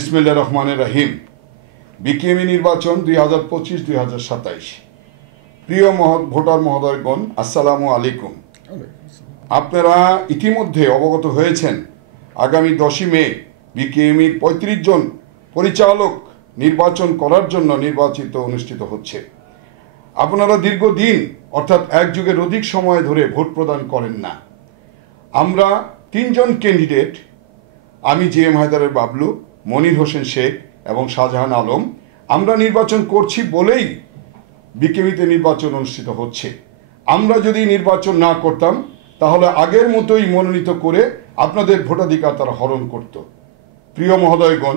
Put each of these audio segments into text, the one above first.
বিসমিল্লাহির রহমানির রহিম। বিকেএমই নির্বাচন 2025-2027। প্রিয় ভোটার মহোদয়গণ, আসসালামু আলাইকুম। আপনারা ইতিমধ্যে অবগত হয়েছেন আগামী 10ই মে বিকেএমইর 35 জন পরিচালক নির্বাচন করার জন্য অনুষ্ঠিত হচ্ছে। আপনারা দীর্ঘদিন অর্থাৎ এক যুগের অধিক সময় ধরে ভোট প্রদান করেন না। আমরা 3 জন ক্যান্ডিডেট, আমি JM হায়দারের বাবলু, মনির হোসেন শেখ এবং শাহজাহান আলম, আমরা নির্বাচন করছি বলেই বিকেএমইতে নির্বাচন অনুষ্ঠিত হচ্ছে। আমরা যদি নির্বাচন না করতাম তাহলে আগের মতোই মনোনীত করে আপনাদের ভোটাধিকার তারা হরণ করত। প্রিয় মহোদয়গণ,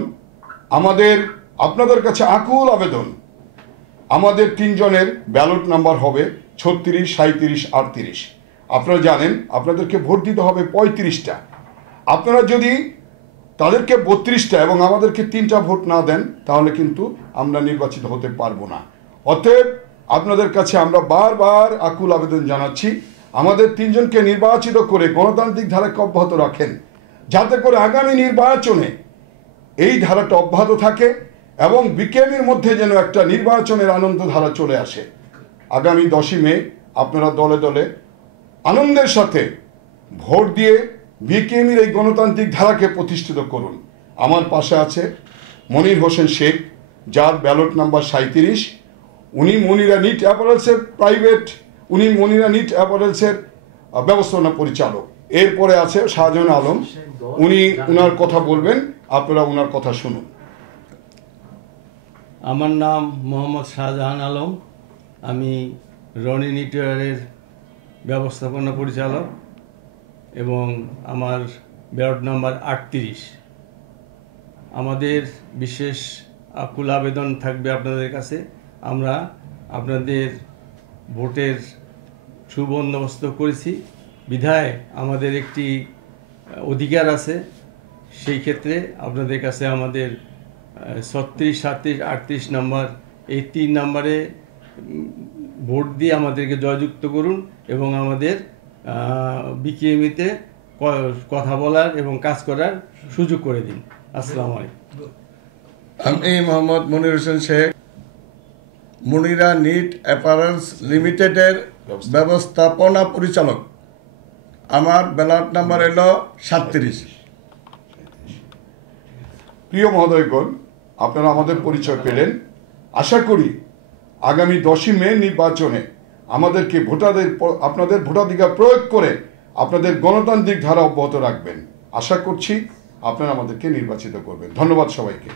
আপনাদের কাছে আকুল আবেদন, আমাদের 3 জনের ব্যালট নাম্বার হবে 36, 37, 38। আপনারা জানেন আপনাদেরকে ভোট দিতে হবে 35টা। আপনারা যদি তাদেরকে 32টা এবং আমাদেরকে 3টা ভোট না দেন তাহলে কিন্তু আমরা নির্বাচিত হতে পারবো না। অতএব আপনাদের কাছে আমরা বারবার আকুল আবেদন জানাচ্ছি, আমাদের 3 জনকে নির্বাচিত করে গণতান্ত্রিক ধারাকে অব্যাহত রাখেন, যাতে করে আগামী নির্বাচনে এই ধারাটা অব্যাহত থাকে এবং বিকেএমইর মধ্যে যেন একটা নির্বাচনের আনন্দ ধারা চলে আসে। আগামী 10ই মে আপনারা দলে দলে আনন্দের সাথে ভোট দিয়ে বিকেএমইর এই গণতান্ত্রিক ধারাকে প্রতিষ্ঠিত করুন। আমার পাশে আছে মনির হোসেন শেখ, যার ব্যালট নাম্বার 37। উনি মনিরা নিট অ্যাপারেলসের ব্যবস্থাপনা পরিচালক। এরপরে আছে শাহজাহান আলম, উনি উনার কথা বলবেন, আপনারা উনার কথা শুনুন। আমার নাম মোহাম্মদ শাহজাহান আলম, আমি রনি নিটওয়ারের ব্যবস্থাপনা পরিচালক এবং আমার ব্যালট নাম্বার 38। আমাদের বিশেষ আকুল আবেদন থাকবে আপনাদের কাছে, আমরা আপনাদের ভোটের সুবন্দোবস্ত করেছি বিধায় আমাদের একটি অধিকার আছে। সেই ক্ষেত্রে আপনাদের কাছে আমাদের 36, 37, 38 নম্বর, এই 3 নম্বরে ভোট দিয়ে আমাদেরকে জয়যুক্ত করুন এবং আমাদের বিকেএমইতে কথা বলার এবং কাজ করার সুযোগ করে দিন। আসসালামু আলাইকুম। আমি মোহাম্মদ মনির হোসেন শেখ, মনিরা নিট অ্যাপারেলস লিমিটেডের ব্যবস্থাপনা পরিচালক। আমার ব্যালট নাম্বার হলো 37। প্রিয় মহোদয়গণ, আপনারা আমাদের পরিচয় পেলেন। আশা করি আগামী 10ই মে নির্বাচনে আপনাদের ভোটাধিকার প্রয়োগ করে আপনাদের গণতান্ত্রিক ধারা অব্যাহত রাখবেন। আশা করছি আপনারা আমাদেরকে নির্বাচিত করবেন। ধন্যবাদ সবাইকে।